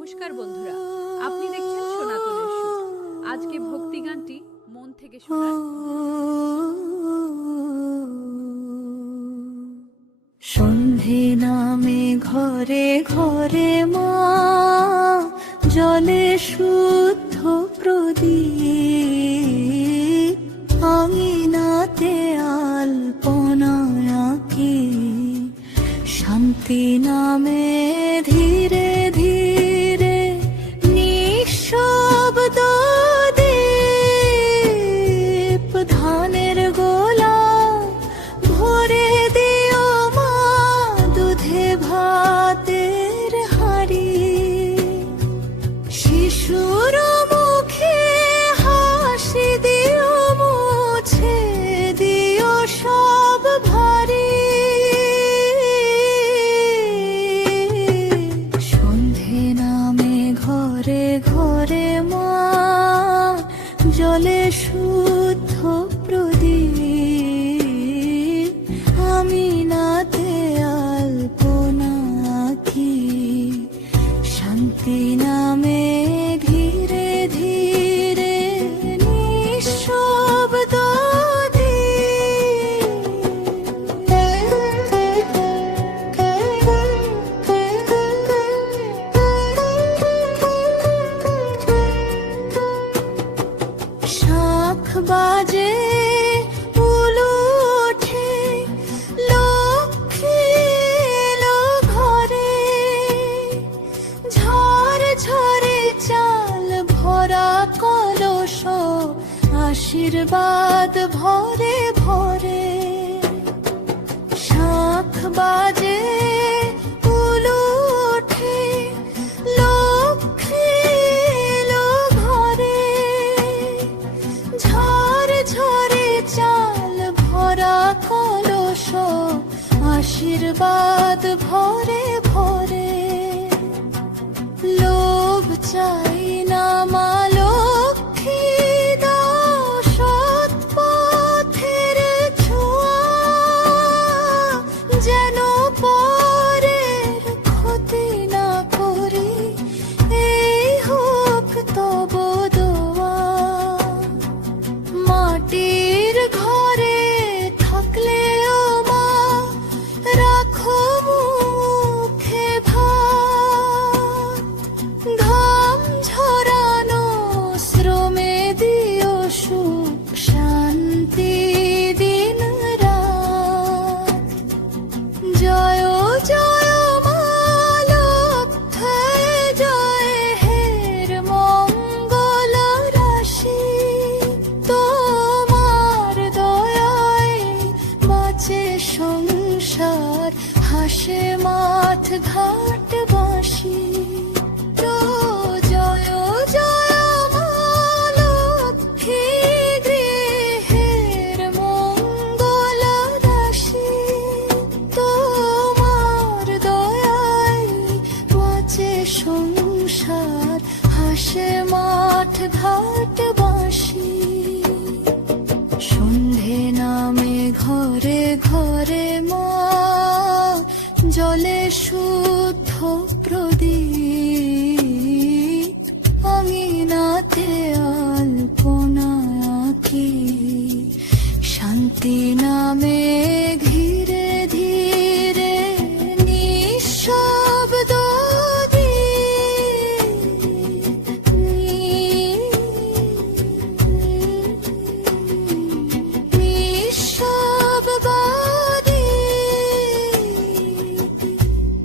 নমস্কার বন্ধুরা, আপনি দেখছেন সনাতনের সুর। আজকে ভক্তি গানটি মন থেকে সন্ধে নামে ঘরে ঘরে মা, জলে শুদ্ধ প্রদীপ। আঙিনাতে আলপনায় আঁকি শান্তি নামে শিশুর হাসি দিও মুছে দিও সব ভারী। সন্ধে নামে ঘরে ঘরে মা জলে শুদ্ধ শাখ বাজে ওঠে ঘরে। চাল ভরা কলস আশীর্বাদ ভরে ভরে। শাখ বাজে আশীর্বাদ ভরে ভরে লোভ চাই সংসার হাসে মাঠ ঘাট বাসি জলে শুদ্ধ প্রদীপ আঙিনাতে